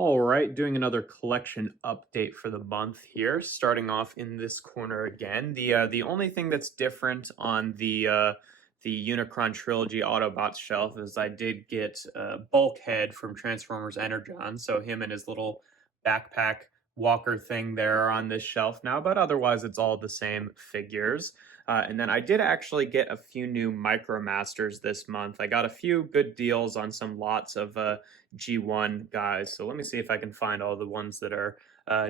All right, doing another collection update for the month here. Starting off in this corner again. The only thing that's different on the Unicron Trilogy Autobots shelf is I did get Bulkhead from Transformers Energon, so him and his little backpack walker thing there are on this shelf now. But otherwise, it's all the same figures. And then I did actually get a few new MicroMasters this month. I got a few good deals on some lots of G1 guys. So let me see if I can find all the ones that are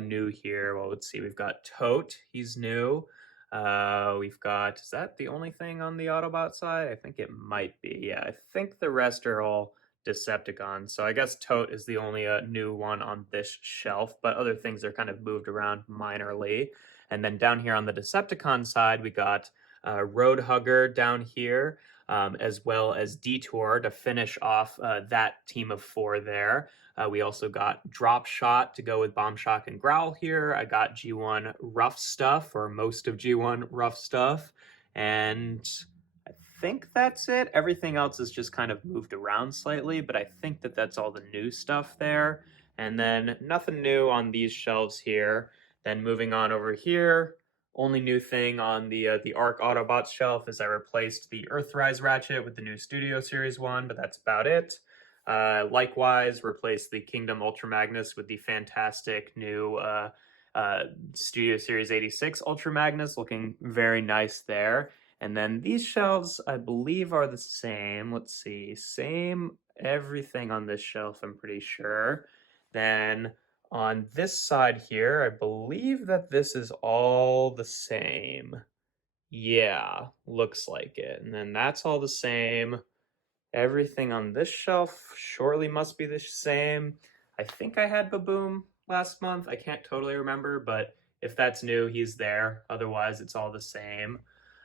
new here. Well, let's see. We've got Tote. He's new. We've got, is that the only thing on the Autobot side? I think it might be. Yeah, I think the rest are all Decepticons. So I guess Tote is the only new one on this shelf, but other things are kind of moved around minorly. And then down here on the Decepticon side, we got Roadhugger down here, as well as Detour to finish off that team of four there. We also got Drop Shot to go with Bomb Shock and Growl here. I got G1 Rough Stuff, or most of G1 Rough Stuff. And I think that's it. Everything else is just kind of moved around slightly, but I think that that's all the new stuff there. And then nothing new on these shelves here. Then moving on over here, only new thing on the ARC Autobots shelf is I replaced the Earthrise Ratchet with the new Studio Series 1, but that's about it. Likewise, replaced the Kingdom Ultra Magnus with the fantastic new Studio Series 86 Ultra Magnus, looking very nice there. And then these shelves, I believe, are the same. Let's see, same everything on this shelf, I'm pretty sure. Then on this side here, I believe that this is all the same. Yeah, looks like it. And then that's all the same. Everything on this shelf surely must be the same. I think I had Baboom last month. I can't totally remember, but if that's new, he's there. Otherwise, it's all the same.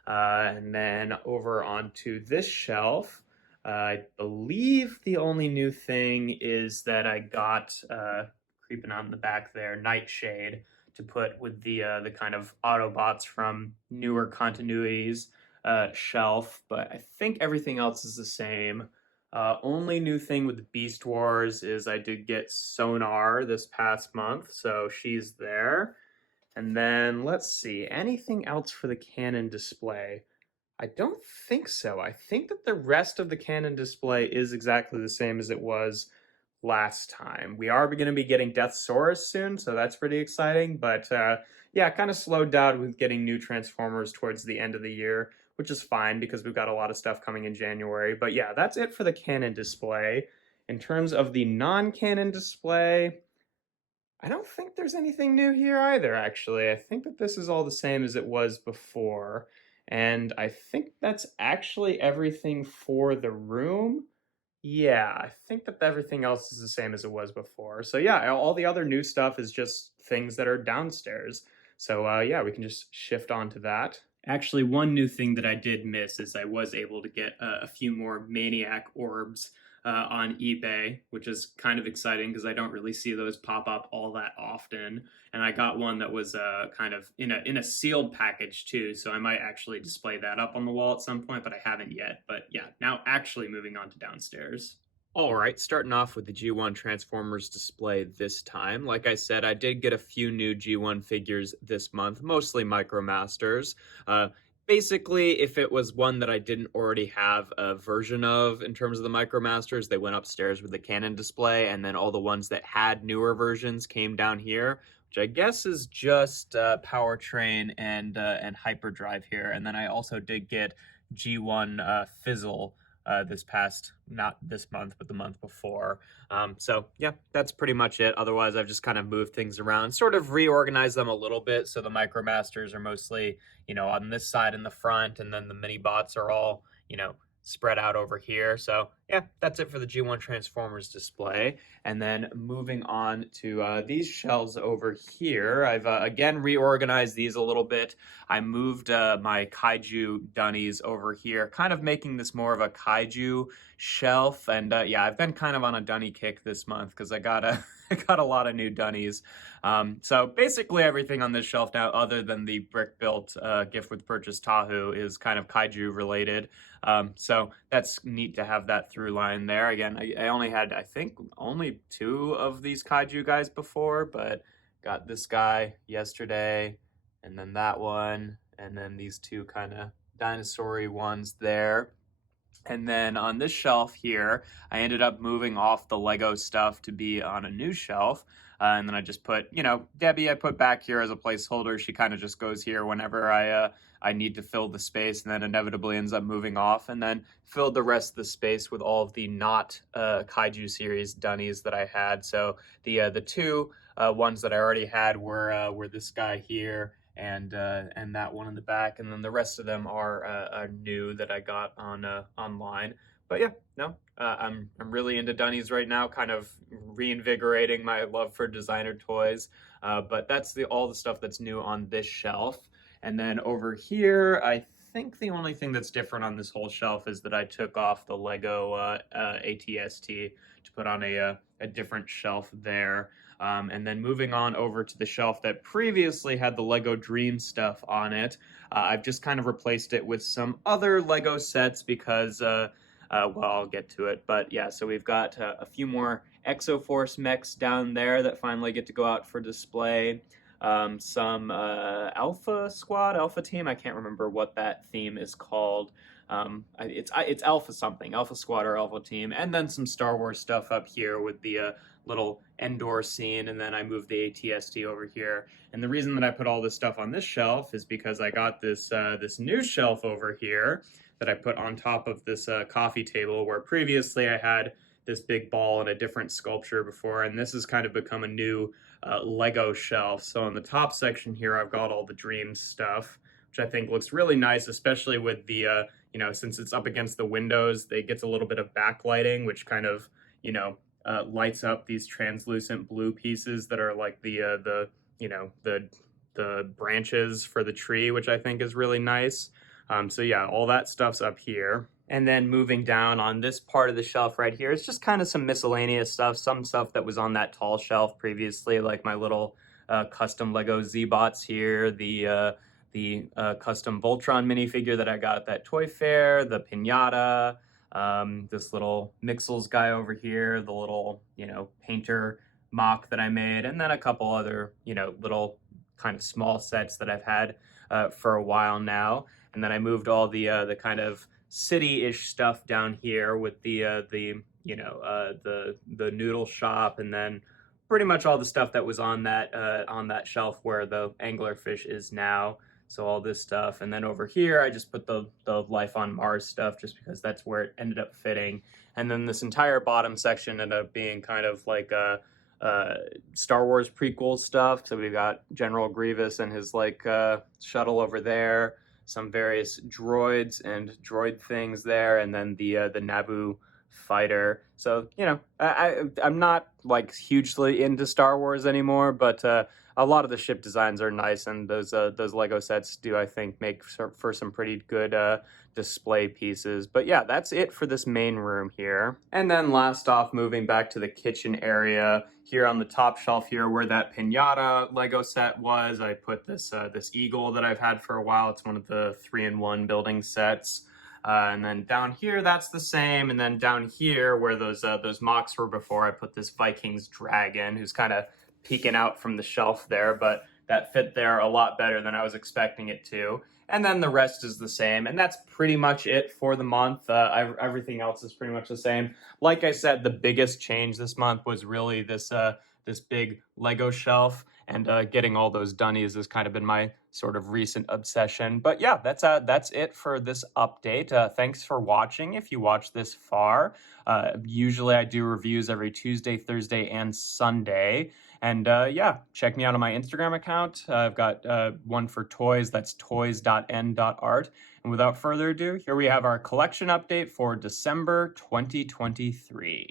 And then over onto this shelf, I believe the only new thing is that I got creeping on the back there, Nightshade, to put with the kind of Autobots from newer continuities shelf, but I think everything else is the same. Only new thing with the Beast Wars is I did get Sonar this past month, so she's there. And then let's see, anything else for the Canon display? I don't think so. I think that the rest of the Canon display is exactly the same as it was last time. We are going to be getting Deathsaurus soon, so that's pretty exciting. But yeah, kind of slowed down with getting new Transformers towards the end of the year, which is fine because we've got a lot of stuff coming in January. But yeah, that's it for the Canon display. In terms of the non-Canon display, I don't think there's anything new here either, actually. I think that this is all the same as it was before. And I think that's actually everything for the room. Yeah, I think that everything else is the same as it was before. So yeah, all the other new stuff is just things that are downstairs. So yeah, we can just shift on to that. Actually, one new thing that I did miss is I was able to get a few more Maniac orbs on eBay, which is kind of exciting because I don't really see those pop up all that often. And I got one that was kind of in a sealed package too, so I might actually display that up on the wall at some point, but I haven't yet. But yeah, now actually moving on to downstairs. All right, starting off with the G1 Transformers display this time. Like I said, I did get a few new G1 figures this month, mostly MicroMasters. Basically, if it was one that I didn't already have a version of in terms of the MicroMasters, they went upstairs with the Canon display, and then all the ones that had newer versions came down here, which I guess is just Powertrain and Hyperdrive here. And then I also did get G1 Fizzle this past, not this month, but the month before. So yeah, that's pretty much it. Otherwise, I've just kind of moved things around, sort of reorganized them a little bit. So the MicroMasters are mostly, on this side in the front, and then the mini bots are all, spread out over here. So yeah, that's it for the G1 Transformers display. And then moving on to these shelves over here, I've again reorganized these a little bit. I moved my Kaiju Dunnies over here, kind of making this more of a Kaiju shelf. And yeah, I've been kind of on a Dunny kick this month because I got a I got a lot of new Dunnies. So basically everything on this shelf now, other than the brick-built gift with purchase Tahoe, is kind of kaiju related. So that's neat to have that through line there. Again, I only had, I think, only 2 of these kaiju guys before, but got this guy yesterday, and then that one, and then these 2 kind of dinosaur-y ones there. And then on this shelf here, I ended up moving off the Lego stuff to be on a new shelf. And then I just put, Debbie, I put back here as a placeholder. She kind of just goes here whenever I need to fill the space, and then inevitably ends up moving off. And then filled the rest of the space with all of the not Kaiju series Dunnies that I had. So the 2 ones that I already had were this guy here and that one in the back, and then the rest of them are new that I got on online. But yeah, no, I'm really into Dunnies right now, kind of reinvigorating my love for designer toys. But that's all the stuff that's new on this shelf. And then over here, I think the only thing that's different on this whole shelf is that I took off the Lego ATST to put on a different shelf there. And then moving on over to the shelf that previously had the Lego Dream stuff on it, I've just kind of replaced it with some other Lego sets because, well, I'll get to it. But yeah, so we've got a few more Exoforce mechs down there that finally get to go out for display. Some Alpha Squad, Alpha Team, I can't remember what that theme is called. It's Alpha something, Alpha Squad or Alpha Team, and then some Star Wars stuff up here with the little Endor scene, and then I moved the ATST over here. And the reason that I put all this stuff on this shelf is because I got this this new shelf over here that I put on top of this coffee table, where previously I had this big ball and a different sculpture before, and this has kind of become a new Lego shelf. So in the top section here, I've got all the Dreams stuff, which I think looks really nice, especially with the, since it's up against the windows, it gets a little bit of backlighting, which kind of, lights up these translucent blue pieces that are like the branches for the tree, which I think is really nice. So yeah, all that stuff's up here. And then moving down on this part of the shelf right here, it's just kind of some miscellaneous stuff, some stuff that was on that tall shelf previously, like my little custom Lego Z-Bots here, the custom Voltron minifigure that I got at that toy fair, the Pinata, this little Mixels guy over here, the little, painter mock that I made, and then a couple other, little kind of small sets that I've had for a while now. And then I moved all the kind of city-ish stuff down here with the noodle shop, and then pretty much all the stuff that was on that shelf where the anglerfish is now. So all this stuff, and then over here I just put the Life on Mars stuff just because that's where it ended up fitting. And then this entire bottom section ended up being kind of like a Star Wars prequel stuff. So we've got General Grievous and his shuttle over there, some various droids and droid things there, and then the Naboo fighter. So I'm not hugely into Star Wars anymore, but a lot of the ship designs are nice, and those Lego sets do, I think, make for some pretty good display pieces. But yeah, that's it for this main room here. And then last off, moving back to the kitchen area, here on the top shelf here where that Pinata Lego set was, I put this eagle that I've had for a while. It's one of the 3-in-1 building sets. And then down here, that's the same. And then down here where those mocks were before, I put this Vikings dragon who's kind of peeking out from the shelf there, but that fit there a lot better than I was expecting it to. And then the rest is the same, and that's pretty much it for the month. Everything else is pretty much the same. Like I said, the biggest change this month was really this big Lego shelf, and getting all those Dunnies has kind of been my sort of recent obsession. But yeah, that's it for this update. Thanks for watching if you watched this far. Usually I do reviews every Tuesday, Thursday, and Sunday. And yeah, check me out on my Instagram account. I've got one for toys, that's toys.n.art. And without further ado, here we have our collection update for December 2023.